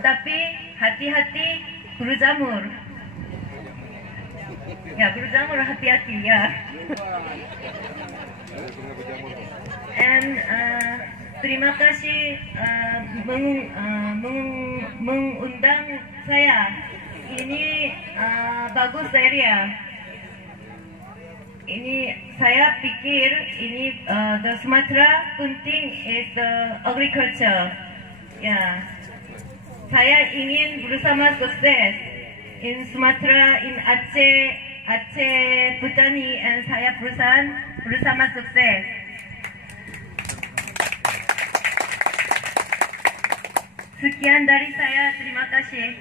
Tapi hati-hati berjamur. Ya, berjamur hati-hati ya. And terima kasih mengundang saya. Ini bagus area. Ini saya pikir ini the Sumatra penting is the agriculture. Ya, saya ingin bersama sukses in Sumatra, in Aceh petani, and saya bersama sukses. Sekian dari saya, terima kasih.